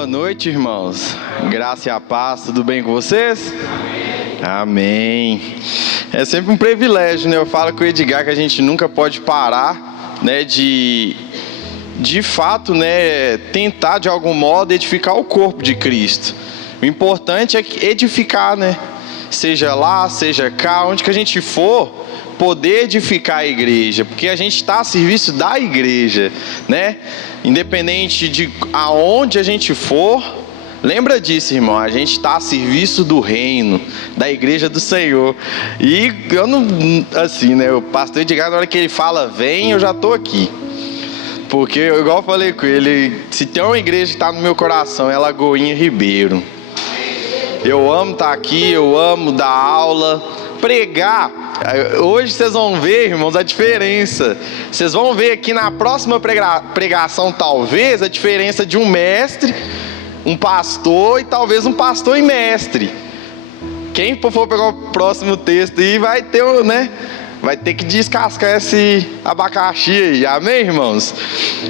Boa noite, irmãos. Graça e a paz, tudo bem com vocês? Amém. É sempre um privilégio, né? Eu falo com o Edgar que a gente nunca pode parar, né? De fato, né? Tentar de algum modo edificar o corpo de Cristo. O importante é edificar, né? Seja lá, seja cá, onde que a gente for, poder edificar a igreja, porque a gente está a serviço da igreja, né? Independente de aonde a gente for, lembra disso, irmão, a gente está a serviço do reino, da igreja do Senhor. E eu não, assim, né? O pastor Edgar, na hora que ele fala, vem, eu já estou aqui. Porque, igual eu falei com ele, se tem uma igreja que está no meu coração, é Lagoinha Ribeiro. Eu amo estar aqui, eu amo dar aula, pregar. Hoje vocês vão ver, irmãos, a diferença. Vocês vão ver aqui na próxima pregação, talvez, a diferença de um mestre, um pastor e talvez um pastor e mestre. Quem for pegar o próximo texto aí vai ter, né? Vai ter que descascar esse abacaxi aí, amém, irmãos?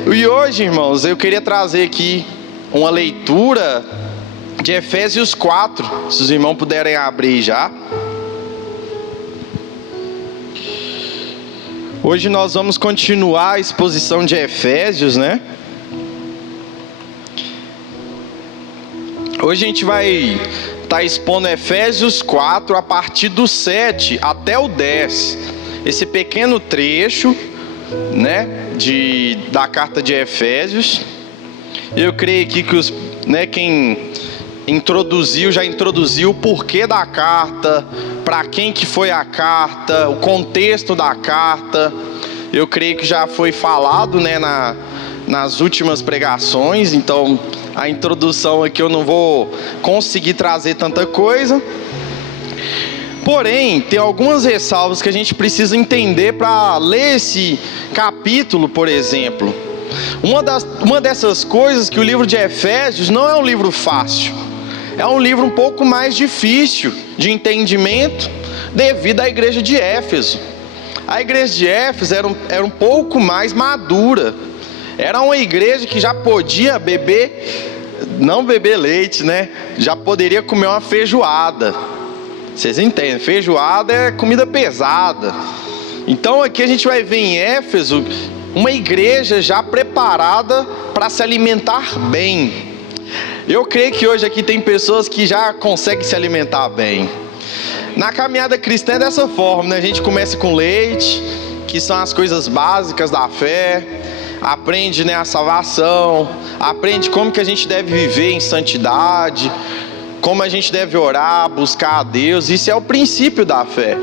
E hoje, irmãos, eu queria trazer aqui uma leitura de Efésios 4, se os irmãos puderem abrir já. Hoje nós vamos continuar a exposição de Efésios, né? Hoje a gente vai estar expondo Efésios 4 a partir do 7 até o 10. Esse pequeno trecho, né, da carta de Efésios. Eu creio aqui que quem já introduziu o porquê da carta, para quem que foi a carta, o contexto da carta. Eu creio que já foi falado, né, nas últimas pregações, então a introdução aqui eu não vou conseguir trazer tanta coisa. Porém, tem algumas ressalvas que a gente precisa entender para ler esse capítulo, por exemplo. Uma dessas coisas que o livro de Efésios não é um livro fácil. É um livro um pouco mais difícil de entendimento devido à igreja de Éfeso. A igreja de Éfeso era um pouco mais madura. Era uma igreja que já podia não beber leite, né? Já poderia comer uma feijoada. Vocês entendem? Feijoada é comida pesada. Então aqui a gente vai ver em Éfeso uma igreja já preparada para se alimentar bem. Eu creio que hoje aqui tem pessoas que já conseguem se alimentar bem. Na caminhada cristã é dessa forma, né? A gente começa com leite, que são as coisas básicas da fé. Aprende, né, a salvação. Aprende como que a gente deve viver em santidade. Como a gente deve orar, buscar a Deus. Isso é o princípio da fé.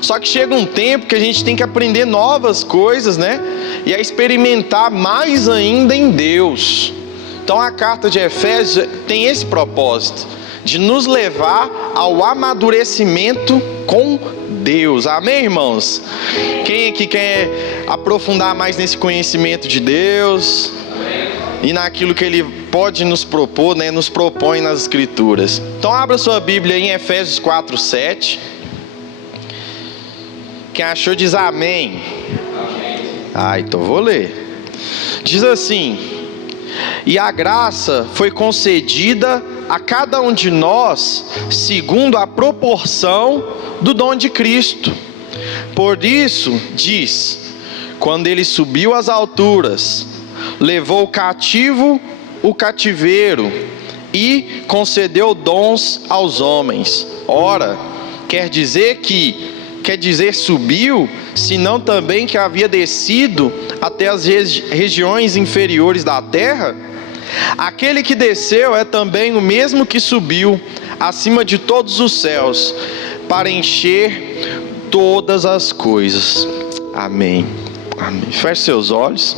Só que chega um tempo que a gente tem que aprender novas coisas, né? E a experimentar mais ainda em Deus. Então a carta de Efésios tem esse propósito, de nos levar ao amadurecimento com Deus. Amém, irmãos? Quem aqui quer aprofundar mais nesse conhecimento de Deus? E naquilo que Ele pode nos propor, né? Nos propõe nas Escrituras. Então abra sua Bíblia em Efésios 4, 7. Quem achou diz amém. Então vou ler. Diz assim: e a graça foi concedida a cada um de nós segundo a proporção do dom de Cristo. Por isso diz: quando ele subiu às alturas, levou cativo o cativeiro e concedeu dons aos homens. Ora, quer dizer subiu, senão também que havia descido até as regiões inferiores da terra? Aquele que desceu é também o mesmo que subiu acima de todos os céus, para encher todas as coisas. Amém. Amém. Feche seus olhos.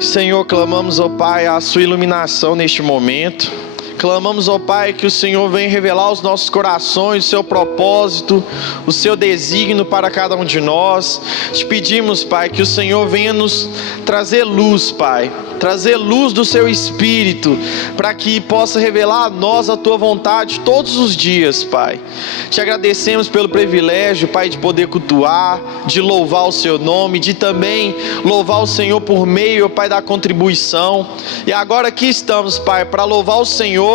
Senhor, clamamos, ó Pai, a sua iluminação neste momento. Clamamos, ó Pai, que o Senhor venha revelar aos nossos corações o seu propósito, o seu desígnio para cada um de nós. Te pedimos, Pai, que o Senhor venha nos trazer luz, Pai, trazer luz do seu Espírito, para que possa revelar a nós a tua vontade todos os dias, Pai. Te agradecemos pelo privilégio, Pai, de poder cultuar, de louvar o seu nome, de também louvar o Senhor por meio, Pai, da contribuição. E agora aqui estamos, Pai, para louvar o Senhor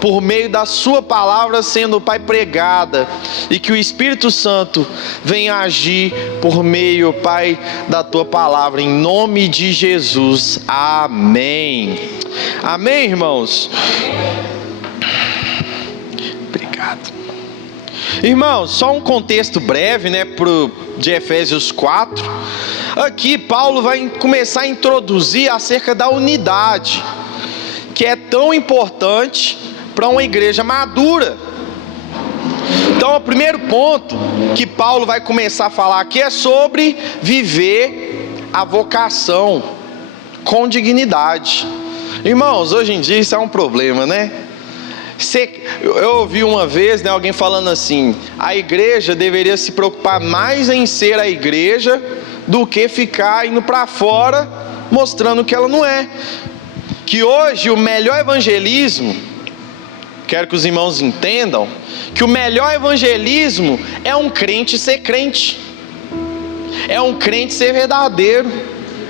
por meio da sua palavra sendo, Pai, pregada, e que o Espírito Santo venha agir por meio, Pai, da tua palavra, em nome de Jesus. Amém. Amém, irmãos? Obrigado. Irmãos, só um contexto breve, né, de Efésios 4. Aqui Paulo vai começar a introduzir acerca da unidade, que é tão importante para uma igreja madura. Então, o primeiro ponto que Paulo vai começar a falar aqui é sobre viver a vocação com dignidade. Irmãos, hoje em dia isso é um problema, né? Eu ouvi uma vez, né, alguém falando assim: a igreja deveria se preocupar mais em ser a igreja do que ficar indo para fora mostrando que ela não é. Que hoje o melhor evangelismo, quero que os irmãos entendam, que o melhor evangelismo é um crente ser crente, é um crente ser verdadeiro.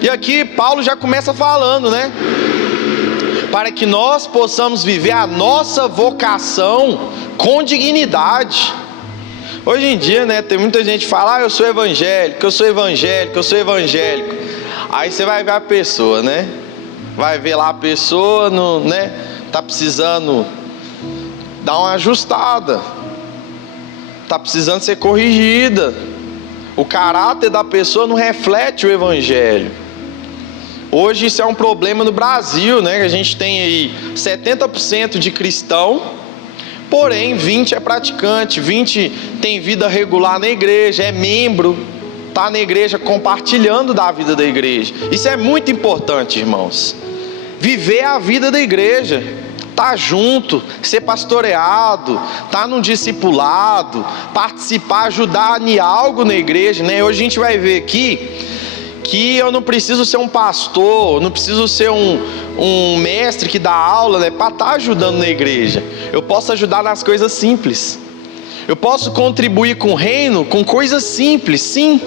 E aqui Paulo já começa falando, né? Para que nós possamos viver a nossa vocação com dignidade. Hoje em dia, né, tem muita gente que fala: eu sou evangélico, eu sou evangélico, eu sou evangélico. Aí você vai ver a pessoa, né? Vai ver lá a pessoa, né, tá precisando dar uma ajustada, tá precisando ser corrigida. O caráter da pessoa não reflete o evangelho. Hoje isso é um problema no Brasil, né? A gente tem aí 70% de cristão, porém 20% é praticante, 20% tem vida regular na igreja, é membro, está na igreja compartilhando da vida da igreja. Isso é muito importante, irmãos. Viver a vida da igreja, estar junto, ser pastoreado, estar num discipulado, participar, ajudar em algo na igreja, né? Hoje a gente vai ver aqui que eu não preciso ser um pastor, não preciso ser um mestre que dá aula, né, para estar ajudando na igreja. Eu posso ajudar nas coisas simples. Eu posso contribuir com o reino com coisas simples, sim.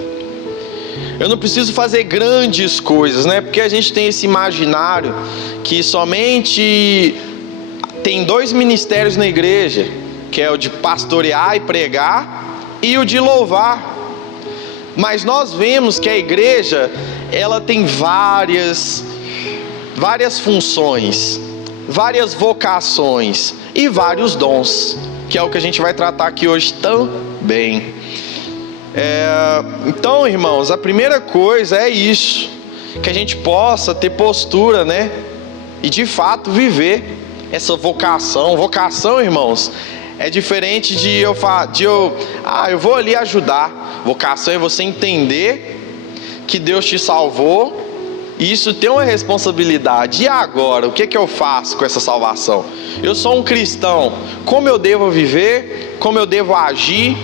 Eu não preciso fazer grandes coisas, né? Porque a gente tem esse imaginário que somente tem 2 ministérios na igreja, que é o de pastorear e pregar e o de louvar. Mas nós vemos que a igreja, ela tem várias funções, várias vocações e vários dons, que é o que a gente vai tratar aqui hoje também. Então, irmãos, a primeira coisa é isso, que a gente possa ter postura, né? E de fato viver essa vocação. Vocação, irmãos, é diferente de eu vou ali ajudar. Vocação é você entender que Deus te salvou, e isso tem uma responsabilidade. E agora, o que eu faço com essa salvação? Eu sou um cristão, como eu devo viver, como eu devo agir?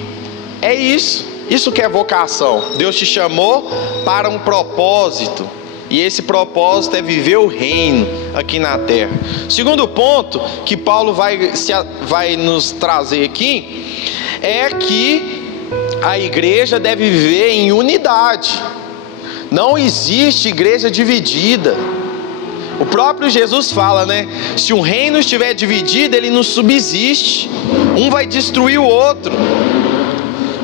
É isso que é vocação. Deus te chamou para um propósito, e esse propósito é viver o reino aqui na terra. Segundo ponto que Paulo vai nos trazer aqui é que a igreja deve viver em unidade. Não existe igreja dividida. O próprio Jesus fala, né? Se um reino estiver dividido, ele não subsiste. Um vai destruir o outro.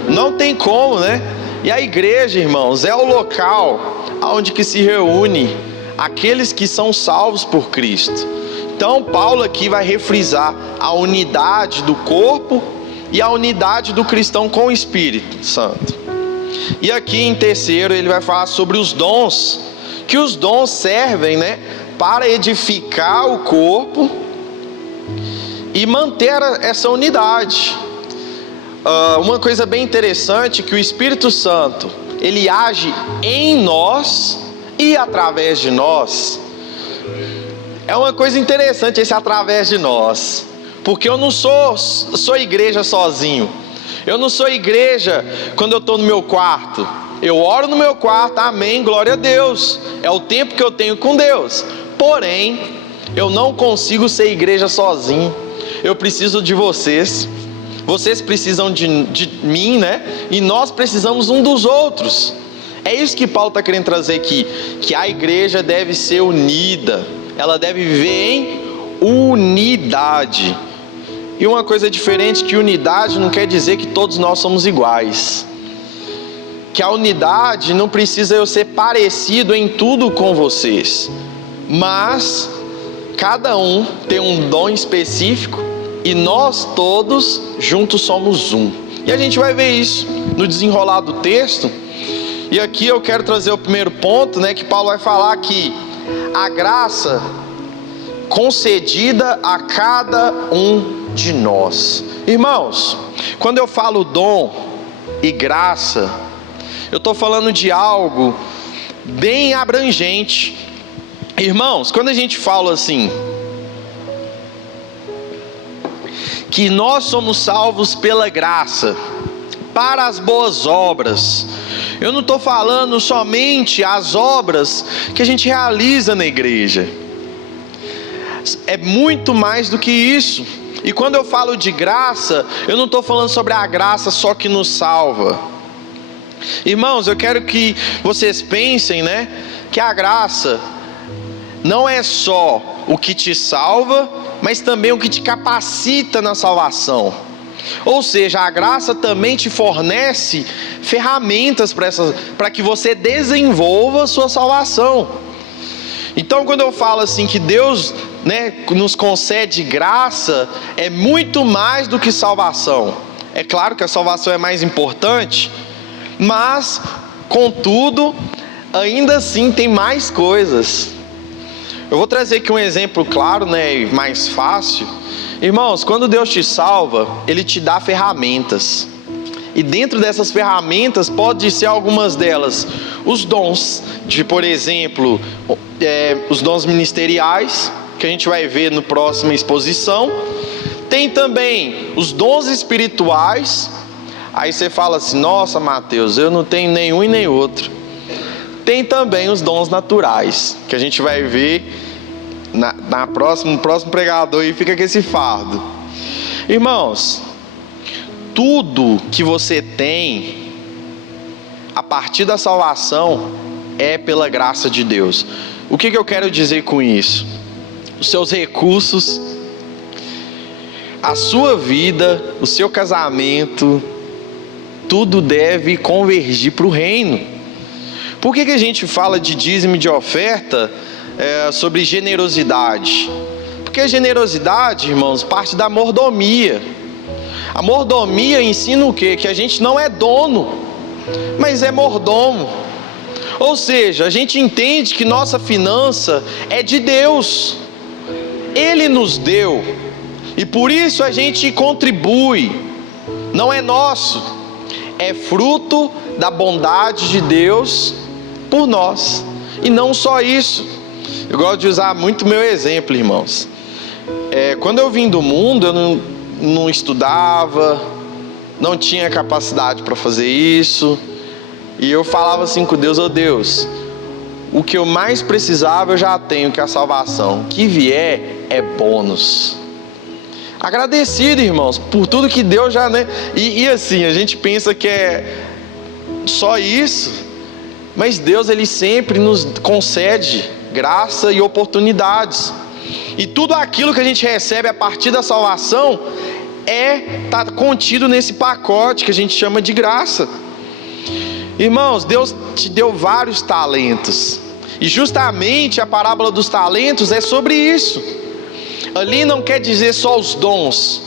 Não tem como, né? E a igreja, irmãos, é o local onde que se reúne aqueles que são salvos por Cristo. Então Paulo aqui vai refrisar a unidade do corpo e a unidade do cristão com o Espírito Santo. E aqui em terceiro ele vai falar sobre os dons, que os dons servem, né, para edificar o corpo e manter essa unidade. Uma coisa bem interessante, que o Espírito Santo, ele age em nós e através de nós. É uma coisa interessante esse através de nós, porque eu não sou igreja sozinho. Eu não sou igreja quando eu estou no meu quarto. Eu oro no meu quarto, amém, glória a Deus. É o tempo que eu tenho com Deus. Porém, eu não consigo ser igreja sozinho. Eu preciso de vocês. Vocês precisam de mim, né? E nós precisamos um dos outros. É isso que Paulo está querendo trazer aqui. Que a igreja deve ser unida. Ela deve viver em unidade. E uma coisa diferente, que unidade não quer dizer que todos nós somos iguais. Que a unidade não precisa eu ser parecido em tudo com vocês. Mas cada um tem um dom específico e nós todos juntos somos um. E a gente vai ver isso no desenrolar do texto. E aqui eu quero trazer o primeiro ponto, né, que Paulo vai falar que a graça concedida a cada um de nós. Irmãos, quando eu falo dom e graça, eu estou falando de algo bem abrangente. Irmãos, quando a gente fala assim, que nós somos salvos pela graça, para as boas obras, eu não estou falando somente as obras que a gente realiza na igreja. É muito mais do que isso. E quando eu falo de graça, eu não estou falando sobre a graça só que nos salva. Irmãos, eu quero que vocês pensem, né, que a graça não é só o que te salva, mas também o que te capacita na salvação. Ou seja, a graça também te fornece ferramentas para que você desenvolva a sua salvação. Então, quando eu falo assim que Deus, né, nos concede graça, é muito mais do que salvação. É claro que a salvação é mais importante, mas, contudo, ainda assim tem mais coisas. Eu vou trazer aqui um exemplo claro, né, e mais fácil. Irmãos, quando Deus te salva, Ele te dá ferramentas. E dentro dessas ferramentas, pode ser algumas delas os dons, de, por exemplo, os dons ministeriais, que a gente vai ver na próxima exposição. Tem também os dons espirituais. Aí você fala assim, nossa Mateus, eu não tenho nenhum e nem outro. Tem também os dons naturais, que a gente vai ver no próximo pregador, e fica com esse fardo. Irmãos, tudo que você tem a partir da salvação é pela graça de Deus. O que eu quero dizer com isso? Os seus recursos, a sua vida, o seu casamento, tudo deve convergir para o reino. Por que a gente fala de dízimo e de oferta, sobre generosidade? Porque a generosidade, irmãos, parte da mordomia. A mordomia ensina o quê? Que a gente não é dono, mas é mordomo. Ou seja, a gente entende que nossa finança é de Deus. Ele nos deu. E por isso a gente contribui. Não é nosso. É fruto da bondade de Deus por nós. E não só isso. Eu gosto de usar muito meu exemplo, irmãos. Quando eu vim do mundo, eu não estudava, não tinha capacidade para fazer isso. E eu falava assim com Deus, oh Deus, o que eu mais precisava eu já tenho, que é a salvação. O que vier é bônus. Agradecido, irmãos, por tudo que Deus já, né? E assim, a gente pensa que é só isso, mas Deus, Ele sempre nos concede graça e oportunidades. E tudo aquilo que a gente recebe a partir da salvação está contido nesse pacote que a gente chama de graça. Irmãos, Deus te deu vários talentos. E justamente a parábola dos talentos é sobre isso. Ali não quer dizer só os dons,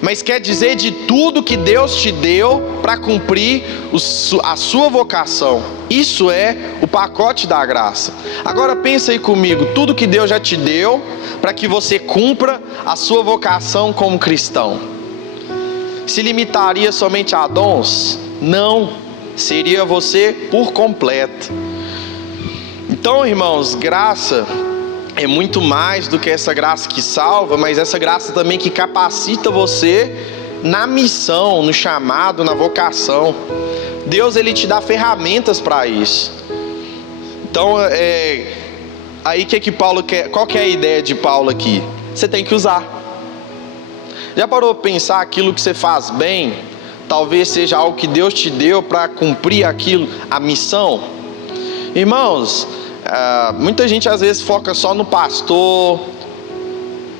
mas quer dizer de tudo que Deus te deu para cumprir a sua vocação. Isso é o pacote da graça. Agora pensa aí comigo, tudo que Deus já te deu para que você cumpra a sua vocação como cristão. Se limitaria somente a dons? Não, seria você por completo. Então, irmãos, graça é muito mais do que essa graça que salva, mas essa graça também que capacita você na missão, no chamado, na vocação. Deus, ele te dá ferramentas para isso. Então, aí que Paulo quer? Qual que é a ideia de Paulo aqui? Você tem que usar. Já parou para pensar aquilo que você faz bem? Talvez seja algo que Deus te deu para cumprir aquilo, a missão. Irmãos, muita gente às vezes foca só no pastor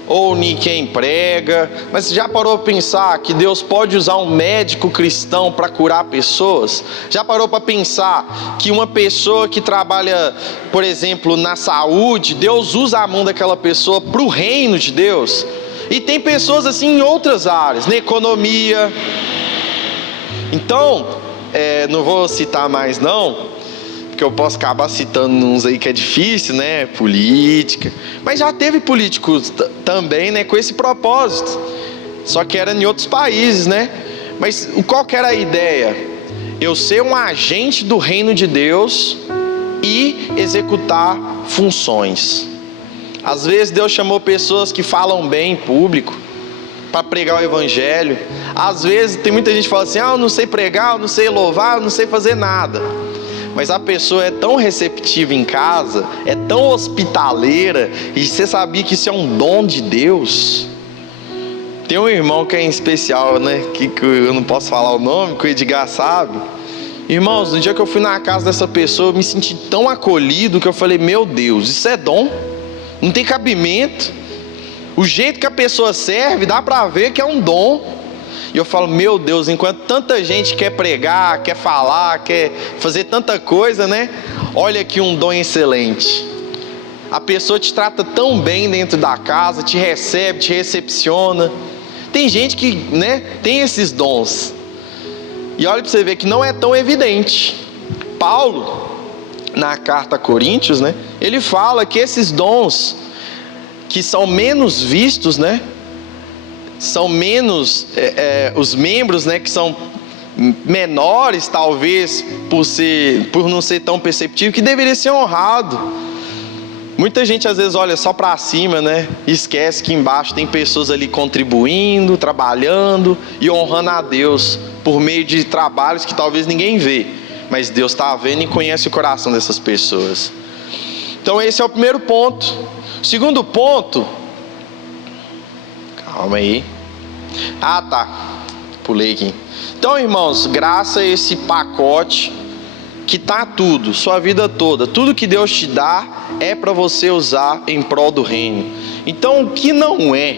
ou em quem prega, mas você já parou para pensar que Deus pode usar um médico cristão para curar pessoas? Já parou para pensar que uma pessoa que trabalha, por exemplo, na saúde, Deus usa a mão daquela pessoa para o reino de Deus? E tem pessoas assim em outras áreas, na economia. Então, não vou citar mais não, porque eu posso acabar citando uns aí que é difícil, né? Política. Mas já teve políticos também, né? Com esse propósito. Só que era em outros países, né? Mas qual que era a ideia? Eu ser um agente do reino de Deus e executar funções. Às vezes Deus chamou pessoas que falam bem em público para pregar o evangelho. Às vezes tem muita gente que fala assim: eu não sei pregar, eu não sei louvar, eu não sei fazer nada. Mas a pessoa é tão receptiva em casa, é tão hospitaleira, e você sabia que isso é um dom de Deus? Tem um irmão que é em especial, né? Que eu não posso falar o nome, que o Edgar sabe. Irmãos, no dia que eu fui na casa dessa pessoa, eu me senti tão acolhido que eu falei: meu Deus, isso é dom? Não tem cabimento. O jeito que a pessoa serve, dá pra ver que é um dom. E eu falo: meu Deus, enquanto tanta gente quer pregar, quer falar, quer fazer tanta coisa, né? Olha aqui um dom excelente. A pessoa te trata tão bem dentro da casa, te recebe, te recepciona. Tem gente que, né, tem esses dons. E olha para você ver que não é tão evidente. Paulo, na carta a Coríntios, né, ele fala que esses dons que são menos vistos, né, são menos, os membros, né, que são menores, talvez, por não ser tão perceptível, que deveria ser honrado. Muita gente às vezes olha só para cima, né, e esquece que embaixo tem pessoas ali contribuindo, trabalhando e honrando a Deus por meio de trabalhos que talvez ninguém vê, mas Deus está vendo e conhece o coração dessas pessoas. Então esse é o primeiro ponto. Segundo ponto, calma aí. Pulei aqui. Então, irmãos, graça é esse pacote que tá tudo, sua vida toda. Tudo que Deus te dá é para você usar em prol do reino. Então, o que não é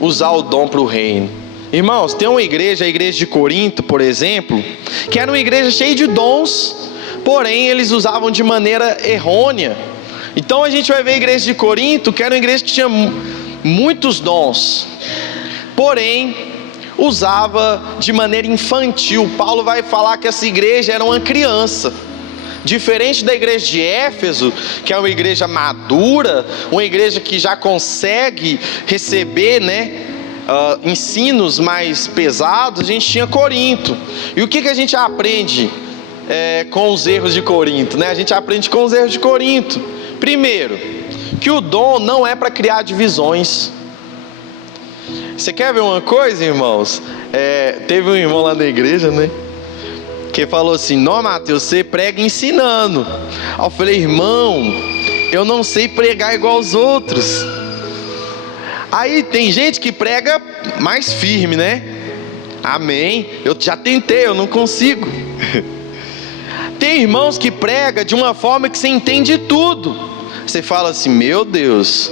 usar o dom para o reino? Irmãos, tem uma igreja, a igreja de Corinto, por exemplo, que era uma igreja cheia de dons, porém eles usavam de maneira errônea. Então a gente vai ver a igreja de Corinto, que era uma igreja que tinha muitos dons, porém usava de maneira infantil. Paulo vai falar que essa igreja era uma criança, diferente da igreja de Éfeso, que é uma igreja madura, uma igreja que já consegue receber, né, ensinos mais pesados. A gente tinha Corinto. E o que a gente aprende com os erros de Corinto, né? A gente aprende com os erros de Corinto. Primeiro, que o dom não é para criar divisões. Você quer ver uma coisa, irmãos? Teve um irmão lá na igreja, né, que falou assim: não, Mateus, você prega ensinando. Aí eu falei: irmão, eu não sei pregar igual os outros. Aí tem gente que prega mais firme, né? Amém. Eu já tentei, eu não consigo. Tem irmãos que pregam de uma forma que você entende tudo. Você fala assim: meu Deus,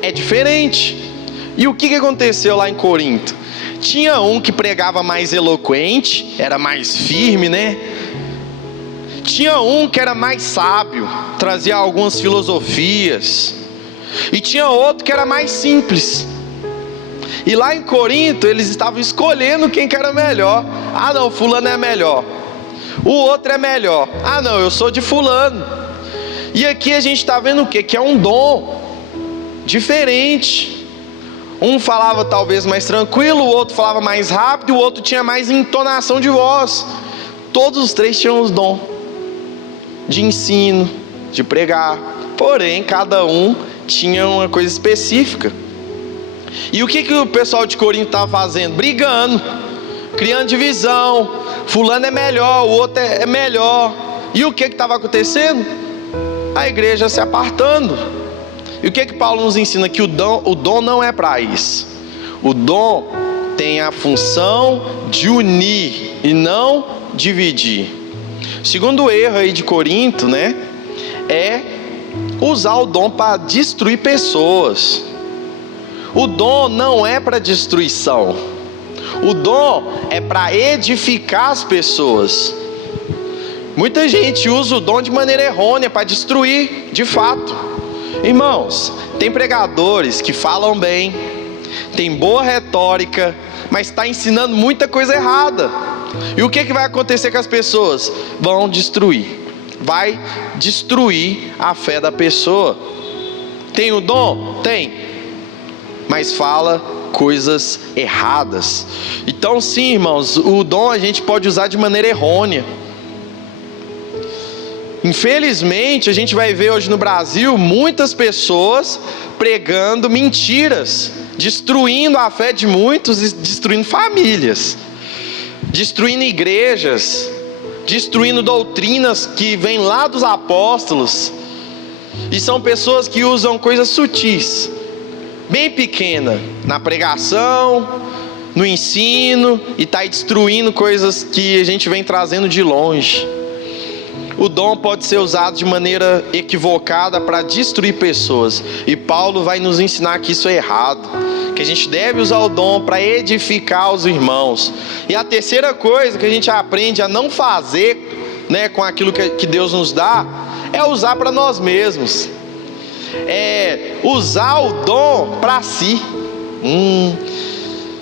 é diferente. E o que aconteceu lá em Corinto? Tinha um que pregava mais eloquente, era mais firme, né? Tinha um que era mais sábio, trazia algumas filosofias. E tinha outro que era mais simples. E lá em Corinto eles estavam escolhendo quem que era melhor. Ah não, fulano é melhor. O outro é melhor. Ah não, eu sou de fulano. E aqui a gente está vendo o quê? Que é um dom diferente. Um falava talvez mais tranquilo, o outro falava mais rápido, e o outro tinha mais entonação de voz. Todos os três tinham os dons de ensino, de pregar. Porém, cada um tinha uma coisa específica. E o que o pessoal de Corinto estava fazendo? Brigando, criando divisão. Fulano é melhor, o outro é melhor. E o que estava acontecendo? A igreja se apartando. E o que Paulo nos ensina? Que o dom não é para isso. O dom tem a função de unir e não dividir. O segundo erro aí de Corinto, né, é usar o dom para destruir pessoas. O dom não é para destruição. O dom é para edificar as pessoas. Muita gente usa o dom de maneira errônea para destruir, de fato. Irmãos, tem pregadores que falam bem, tem boa retórica, mas está ensinando muita coisa errada. E o que vai acontecer com as pessoas? Vão destruir. Vai destruir a fé da pessoa. Tem o dom? Tem. Mas fala coisas erradas. Então sim, irmãos, o dom a gente pode usar de maneira errônea. Infelizmente, a gente vai ver hoje no Brasil muitas pessoas pregando mentiras, destruindo a fé de muitos e destruindo famílias, destruindo igrejas, destruindo doutrinas que vêm lá dos apóstolos. E são pessoas que usam coisas sutis, bem pequena, na pregação, no ensino, e está aí destruindo coisas que a gente vem trazendo de longe. O dom pode ser usado de maneira equivocada para destruir pessoas. E Paulo vai nos ensinar que isso é errado, que a gente deve usar o dom para edificar os irmãos. E a terceira coisa que a gente aprende a não fazer, né, com aquilo que Deus nos dá, é usar para nós mesmos. É usar o dom para si.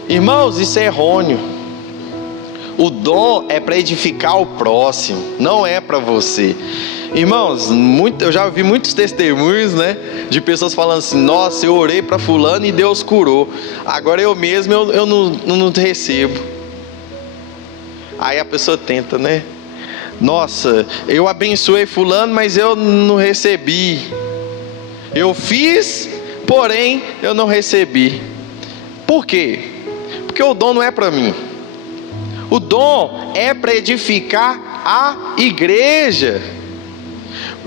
Irmãos, isso é errôneo. O dom é para edificar o próximo, não é para você. Irmãos, eu já ouvi muitos testemunhos, né, de pessoas falando assim: nossa, eu orei para fulano e Deus curou, agora eu mesmo eu não recebo. Aí a pessoa tenta, né? Nossa, eu abençoei fulano, mas eu não recebi. Eu fiz, porém eu não recebi. Por quê? Porque o dom não é para mim. O dom é para edificar a igreja.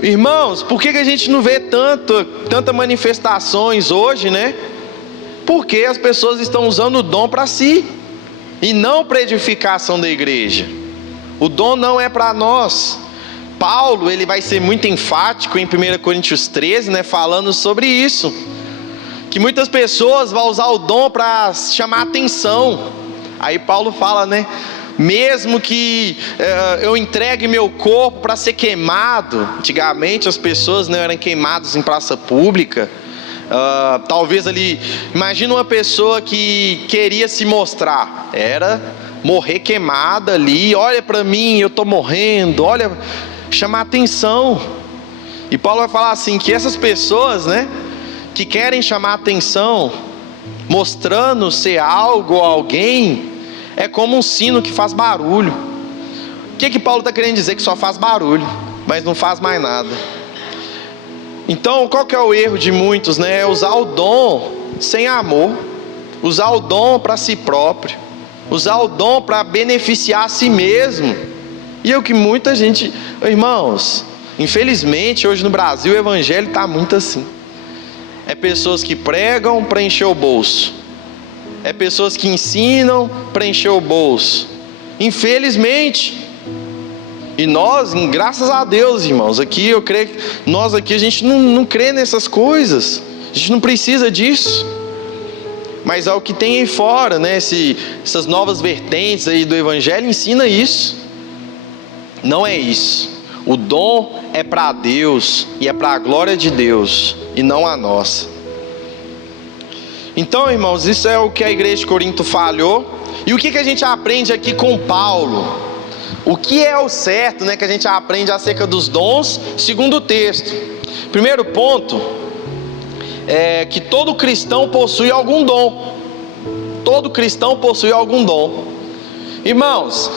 Irmãos, por que a gente não vê tantas manifestações hoje, né? Porque as pessoas estão usando o dom para si e não para edificação da igreja. O dom não é para nós. Paulo, ele vai ser muito enfático em 1 Coríntios 13, né, falando sobre isso. Que muitas pessoas vão usar o dom para chamar atenção. Aí Paulo fala, né? Mesmo que eu entregue meu corpo para ser queimado. Antigamente as pessoas, né, eram queimadas em praça pública. Talvez ali, imagina uma pessoa que queria se mostrar, era morrer queimada ali. Olha para mim, eu estou morrendo. Olha, chamar atenção. E Paulo vai falar assim, que essas pessoas, né, que querem chamar atenção, mostrando ser algo ou alguém, é como um sino que faz barulho. O que Paulo está querendo dizer? Que só faz barulho, mas não faz mais nada. Então, qual que é o erro de muitos, né? É usar o dom sem amor, usar o dom para si próprio, usar o dom para beneficiar a si mesmo. E é o que muita gente... Irmãos, infelizmente hoje no Brasil o evangelho está muito assim. É pessoas que pregam para encher o bolso, é pessoas que ensinam para encher o bolso, infelizmente. E nós, graças a Deus, irmãos, aqui eu creio que nós aqui, a gente não crê nessas coisas, a gente não precisa disso. Mas é o que tem aí fora, né? Essas novas vertentes aí do evangelho ensina isso. Não é isso. O dom é para Deus e é para a glória de Deus e não a nossa. Então, irmãos, isso é o que a igreja de Corinto falhou. E o que a gente aprende aqui com Paulo? O que é o certo, né, que a gente aprende acerca dos dons, segundo o texto? Primeiro ponto é que todo cristão possui algum dom. Todo cristão possui algum dom. Irmãos,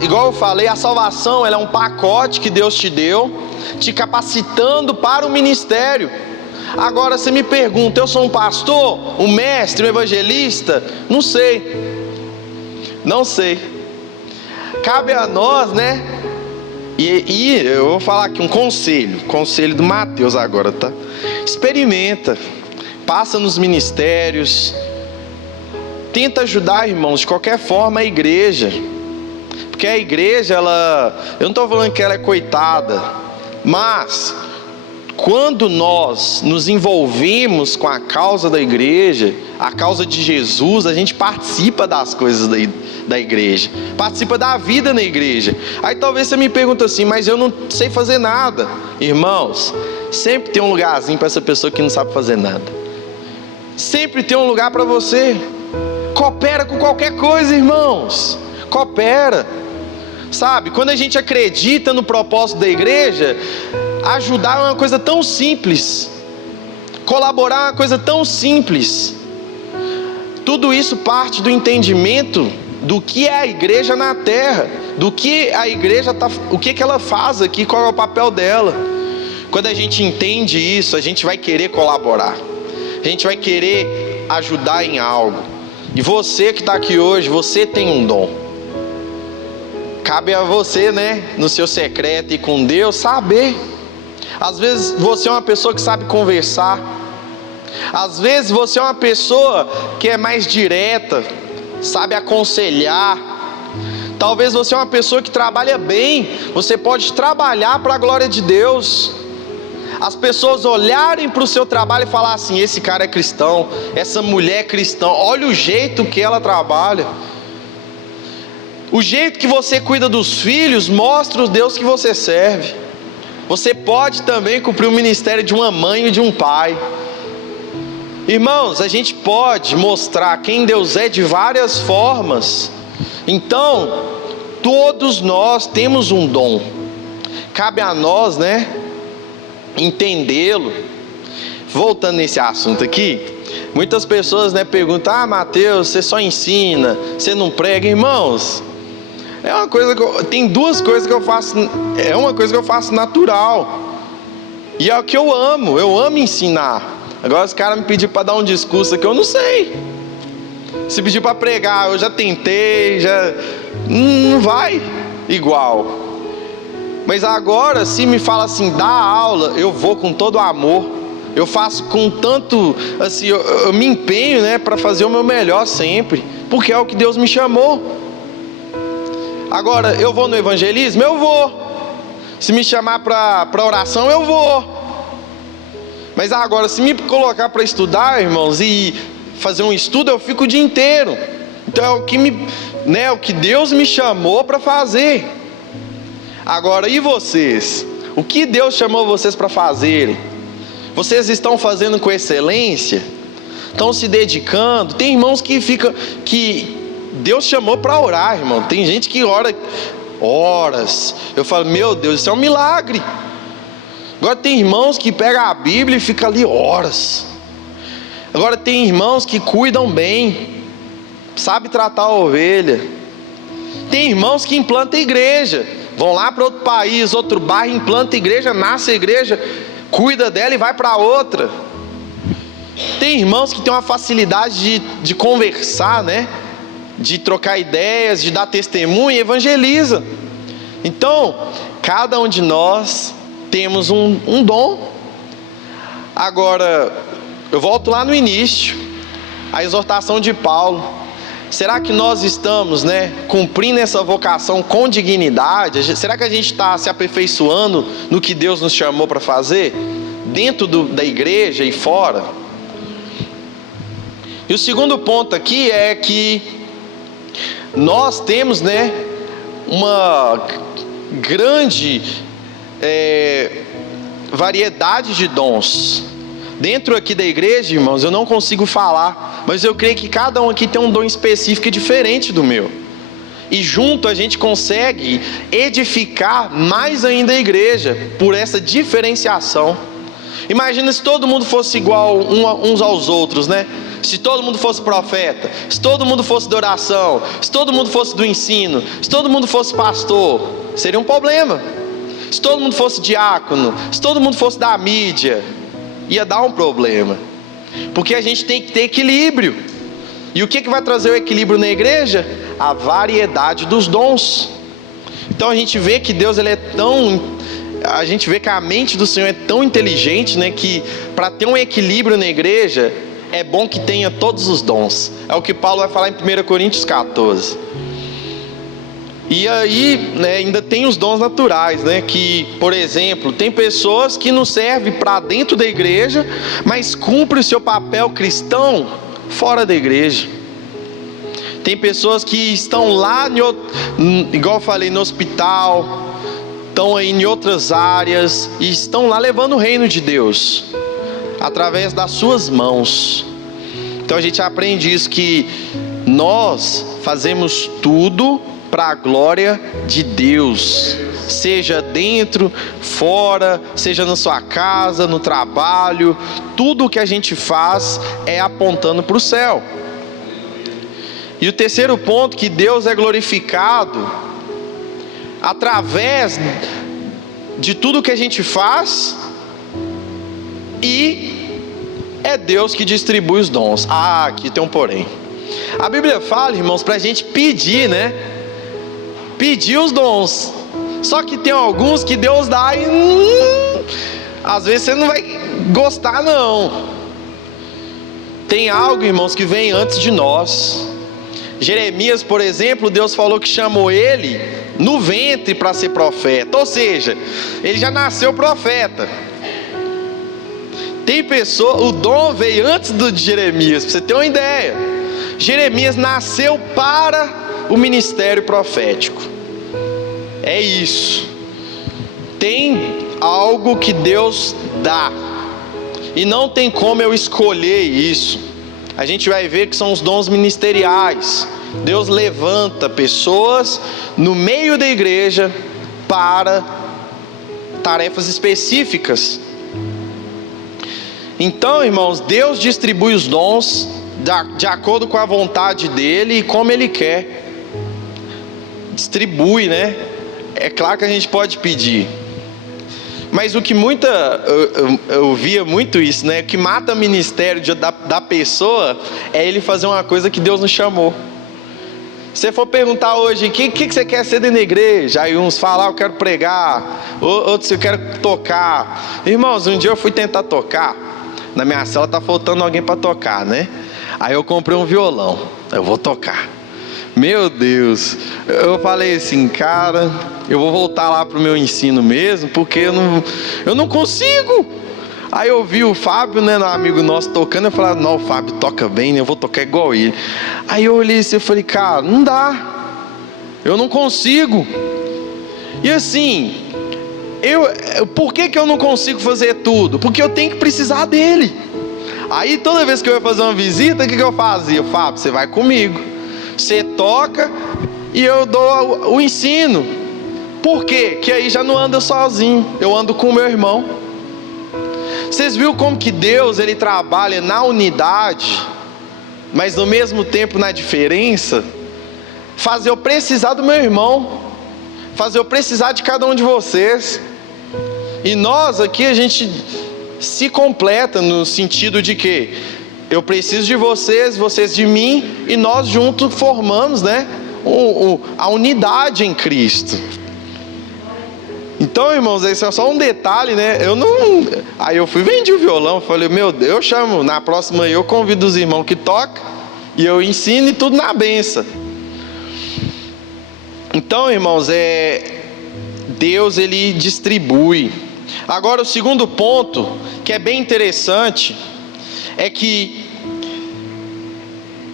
igual eu falei, a salvação ela é um pacote que Deus te deu, te capacitando para o ministério. Agora você me pergunta, eu sou um pastor, um mestre, um evangelista? Não sei. Não sei. Cabe a nós, né? E eu vou falar aqui um conselho do Mateus agora, tá? Experimenta, passa nos ministérios, tenta ajudar, irmãos, de qualquer forma a igreja. Porque a igreja, eu não estou falando que ela é coitada, mas quando nós nos envolvemos com a causa da igreja, a causa de Jesus, a gente participa das coisas da igreja, participa da vida na igreja. Aí talvez você me pergunte assim, mas eu não sei fazer nada. Irmãos, sempre tem um lugarzinho para essa pessoa que não sabe fazer nada. Sempre tem um lugar para você. Coopera com qualquer coisa, irmãos. Coopera. Sabe, quando a gente acredita no propósito da igreja, ajudar é uma coisa tão simples. Colaborar é uma coisa tão simples. Tudo isso parte do entendimento do que é a igreja na terra, do que a igreja o que ela faz aqui, qual é o papel dela. Quando a gente entende isso, a gente vai querer colaborar, a gente vai querer ajudar em algo. E você que está aqui hoje, você tem um dom. Cabe a você, né, no seu secreto e com Deus, saber. Às vezes você é uma pessoa que sabe conversar. Às vezes você é uma pessoa que é mais direta, sabe aconselhar. Talvez você é uma pessoa que trabalha bem. Você pode trabalhar para a glória de Deus. As pessoas olharem para o seu trabalho e falar assim, esse cara é cristão, essa mulher é cristã, olha o jeito que ela trabalha. O jeito que você cuida dos filhos mostra o Deus que você serve. Você pode também cumprir o ministério de uma mãe e de um pai. Irmãos, a gente pode mostrar quem Deus é de várias formas. Então, todos nós temos um dom. Cabe a nós, né, entendê-lo. Voltando nesse assunto aqui, muitas pessoas, né, perguntam, Mateus, você só ensina, você não prega. Irmãos, é uma coisa tem duas coisas que eu faço, é uma coisa que eu faço natural, e é o que eu amo ensinar. Agora os caras me pediram para dar um discurso aqui, eu não sei. Se pedir para pregar, eu já tentei, não vai igual. Mas agora, se me fala assim, dá aula, eu vou com todo amor. Eu faço com tanto, assim, eu me empenho, né, para fazer o meu melhor sempre, porque é o que Deus me chamou. Agora, eu vou no evangelismo? Eu vou. Se me chamar para oração, eu vou. Mas agora, se me colocar para estudar, irmãos, e fazer um estudo, eu fico o dia inteiro. Então é o que Deus me chamou para fazer. Agora, e vocês? O que Deus chamou vocês para fazerem? Vocês estão fazendo com excelência? Estão se dedicando? Tem irmãos que Deus chamou para orar, irmão. Tem gente que ora horas. Eu falo, meu Deus, isso é um milagre. Agora tem irmãos que pegam a Bíblia e ficam ali horas. Agora tem irmãos que cuidam bem, sabe tratar a ovelha. Tem irmãos que implantam igreja, vão lá para outro país, outro bairro, implanta igreja, nasce a igreja, cuida dela e vai para outra. Tem irmãos que têm uma facilidade de conversar, né? De trocar ideias, de dar testemunho e evangeliza. Então, cada um de nós temos um dom. Agora, eu volto lá no início, a exortação de Paulo. Será que nós estamos, né, cumprindo essa vocação com dignidade? Será que a gente está se aperfeiçoando no que Deus nos chamou para fazer? Dentro da igreja e fora? E o segundo ponto aqui é que nós temos, né, uma grande variedade de dons. Dentro aqui da igreja, irmãos, eu não consigo falar, mas eu creio que cada um aqui tem um dom específico e diferente do meu. E junto a gente consegue edificar mais ainda a igreja, por essa diferenciação. Imagina se todo mundo fosse igual uns aos outros, né? Se todo mundo fosse profeta, se todo mundo fosse de oração, se todo mundo fosse do ensino, se todo mundo fosse pastor, seria um problema. Se todo mundo fosse diácono, se todo mundo fosse da mídia, ia dar um problema. Porque a gente tem que ter equilíbrio. E o que vai trazer o equilíbrio na igreja? A variedade dos dons. Então a gente vê que Deus, ele é tão... A gente vê que a mente do Senhor é tão inteligente, né, que para ter um equilíbrio na igreja, é bom que tenha todos os dons. É o que Paulo vai falar em 1 Coríntios 14. E aí, né, ainda tem os dons naturais, né, que, por exemplo, tem pessoas que não servem para dentro da igreja, mas cumprem o seu papel cristão fora da igreja. Tem pessoas que estão lá, igual eu falei, no hospital, estão aí em outras áreas e estão lá levando o reino de Deus através das suas mãos. Então a gente aprende isso, que nós fazemos tudo para a glória de Deus, seja dentro, fora, seja na sua casa, no trabalho. Tudo o que a gente faz é apontando para o céu. E o terceiro ponto, que Deus é glorificado através de tudo que a gente faz, e é Deus que distribui os dons. Aqui tem um porém. A Bíblia fala, irmãos, para a gente pedir, né? Pedir os dons. Só que tem alguns que Deus dá e às vezes você não vai gostar, não. Tem algo, irmãos, que vem antes de nós. Jeremias, por exemplo, Deus falou que chamou ele no ventre para ser profeta. Ou seja, ele já nasceu profeta. Tem pessoa, o dom veio antes de Jeremias, para você ter uma ideia. Jeremias nasceu para o ministério profético. É isso. Tem algo que Deus dá, e não tem como eu escolher isso. A gente vai ver que são os dons ministeriais. Deus levanta pessoas no meio da igreja para tarefas específicas. Então, irmãos, Deus distribui os dons de acordo com a vontade dele e como ele quer. Distribui, né? É claro que a gente pode pedir, mas o que eu via muito isso, né? O que mata o ministério da pessoa é ele fazer uma coisa que Deus não chamou. Se você for perguntar hoje, o que você quer ser dentro da igreja? Aí uns falam, eu quero pregar, outros, eu quero tocar. Irmãos, um dia eu fui tentar tocar, na minha cela tá faltando alguém para tocar, né? Aí eu comprei um violão, eu vou tocar. Meu Deus, eu falei assim, cara, eu vou voltar lá pro meu ensino mesmo, porque eu não consigo. Aí eu vi o Fábio, né, um amigo nosso, tocando, eu falei, não, o Fábio toca bem, né, eu vou tocar igual ele. Aí eu olhei assim, eu falei, cara, não dá, eu não consigo. E assim, por que eu não consigo fazer tudo? Porque eu tenho que precisar dele. Aí toda vez que eu ia fazer uma visita, o que eu fazia? Fábio, você vai comigo. Você toca e eu dou o ensino. Por quê? Que aí já não anda sozinho, eu ando com o meu irmão. Vocês viram como que Deus, ele trabalha na unidade, mas no mesmo tempo na diferença? Fazer eu precisar do meu irmão, fazer eu precisar de cada um de vocês. E nós aqui, a gente se completa no sentido de que eu preciso de vocês, vocês de mim, e nós juntos formamos, né, a unidade em Cristo. Então, irmãos, esse é só um detalhe, né? Aí eu fui vendi o violão, falei, meu Deus, eu chamo, na próxima eu convido os irmãos que tocam, e eu ensino e tudo na benção. Então, irmãos, Deus, ele distribui. Agora, o segundo ponto, que é bem interessante, é que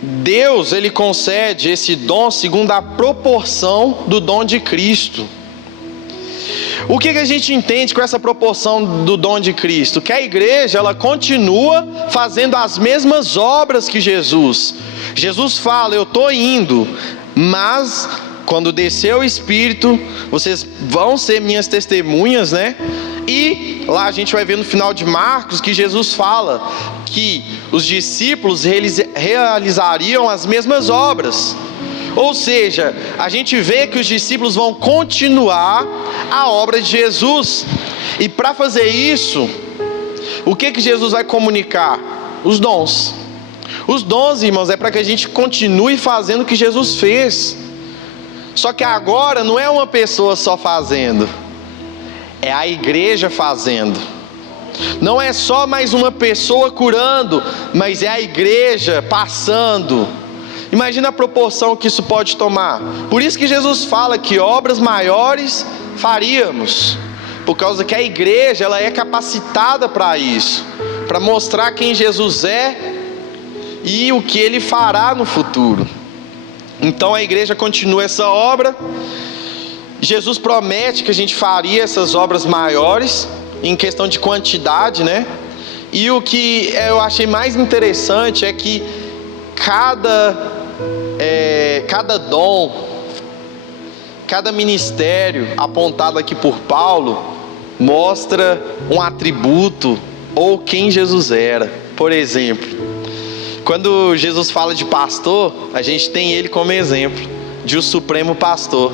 Deus, ele concede esse dom segundo a proporção do dom de Cristo. O que a gente entende com essa proporção do dom de Cristo? Que a igreja, ela continua fazendo as mesmas obras que Jesus. Jesus fala, eu estou indo, mas quando descer o Espírito, vocês vão ser minhas testemunhas, né? E lá a gente vai ver no final de Marcos que Jesus fala que os discípulos realizariam as mesmas obras. Ou seja, a gente vê que os discípulos vão continuar a obra de Jesus. E para fazer isso, o que Jesus vai comunicar? Os dons. Os dons, irmãos, é para que a gente continue fazendo o que Jesus fez. Só que agora não é uma pessoa só fazendo, é a igreja fazendo. Não é só mais uma pessoa curando, mas é a igreja passando. Imagina a proporção que isso pode tomar. Por isso que Jesus fala que obras maiores faríamos, por causa que a igreja ela é capacitada para isso, para mostrar quem Jesus é e o que Ele fará no futuro. Então a igreja continua essa obra. Jesus promete que a gente faria essas obras maiores, em questão de quantidade, né? E o que eu achei mais interessante é que cada dom, cada ministério apontado aqui por Paulo mostra um atributo ou quem Jesus era. Por exemplo, quando Jesus fala de pastor, a gente tem ele como exemplo de o supremo pastor.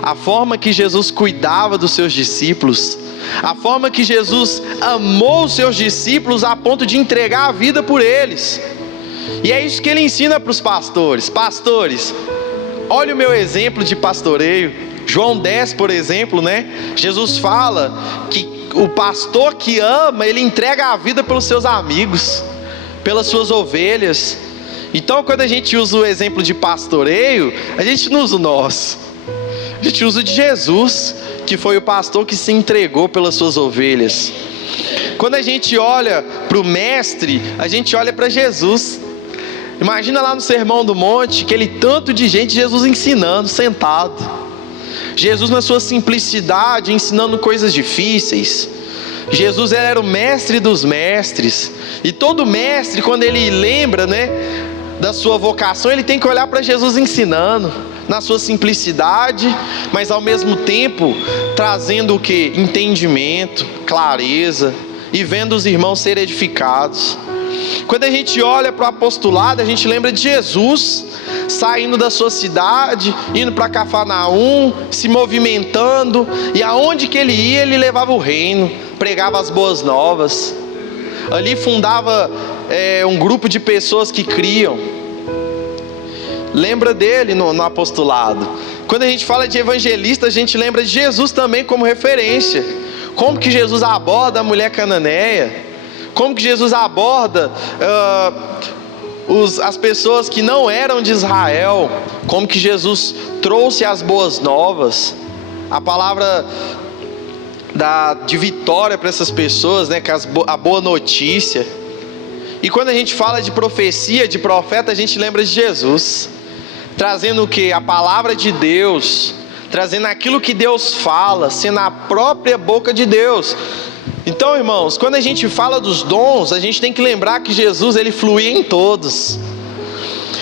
A forma que Jesus cuidava dos seus discípulos, a forma que Jesus amou os seus discípulos a ponto de entregar a vida por eles. E é isso que ele ensina para os pastores. Pastores, olha o meu exemplo de pastoreio. João 10, por exemplo, né? Jesus fala que o pastor que ama, ele entrega a vida pelos seus amigos, pelas suas ovelhas. Então, quando a gente usa o exemplo de pastoreio, a gente não usa o nosso, a gente usa o de Jesus, que foi o pastor que se entregou pelas suas ovelhas. Quando a gente olha para o mestre, a gente olha para Jesus. Imagina lá no Sermão do Monte, aquele tanto de gente, Jesus ensinando, sentado. Jesus na sua simplicidade, ensinando coisas difíceis. Jesus era o mestre dos mestres. E todo mestre, quando ele lembra, né, da sua vocação, ele tem que olhar para Jesus ensinando, na sua simplicidade, mas ao mesmo tempo trazendo o que? Entendimento, clareza, e vendo os irmãos serem edificados. Quando a gente olha para o apostolado, a gente lembra de Jesus saindo da sua cidade, indo para Cafarnaum, se movimentando, e aonde que ele ia, ele levava o reino, pregava as boas novas. Ali fundava um grupo de pessoas que criam. Lembra dele no apostolado. Quando a gente fala de evangelista, a gente lembra de Jesus também como referência. Como que Jesus aborda a mulher cananeia, como que Jesus aborda as pessoas que não eram de Israel, como que Jesus trouxe as boas novas, a palavra de vitória para essas pessoas, né, a boa notícia. E quando a gente fala de profecia, de profeta, a gente lembra de Jesus, trazendo o que? A palavra de Deus, trazendo aquilo que Deus fala, sendo a própria boca de Deus. Então, irmãos, quando a gente fala dos dons, a gente tem que lembrar que Jesus, ele fluía em todos.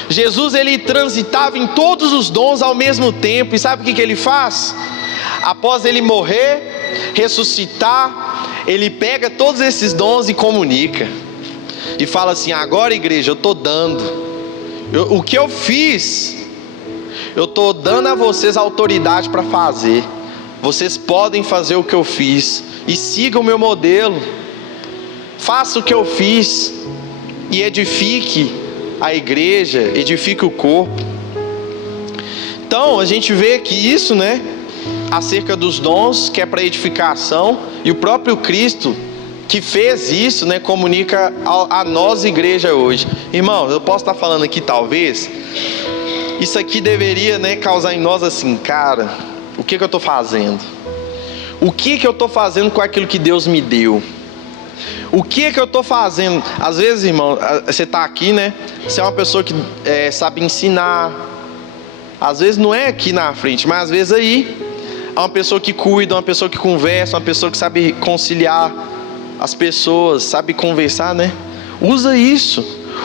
Jesus, ele transitava em todos os dons ao mesmo tempo. E sabe o que ele faz? Após ele morrer, ressuscitar, ele pega todos esses dons e comunica. E fala assim: agora, igreja, eu estou dando. O que eu fiz, eu estou dando a vocês a autoridade para fazer. Vocês podem fazer o que eu fiz. E siga o meu modelo. Faça o que eu fiz. E edifique a igreja, edifique o corpo. Então a gente vê que isso, né, acerca dos dons, que é para edificação. E o próprio Cristo que fez isso, né, comunica a nós, igreja, hoje. Irmãos, eu posso estar falando aqui, talvez isso aqui deveria, né, causar em nós assim: cara, o que eu estou fazendo? O que eu estou fazendo com aquilo que Deus me deu? O que eu estou fazendo? Às vezes, irmão, você está aqui, né? Você é uma pessoa que sabe ensinar. Às vezes não é aqui na frente, mas às vezes aí é uma pessoa que cuida, uma pessoa que conversa, uma pessoa que sabe conciliar as pessoas, sabe conversar, né? Usa isso.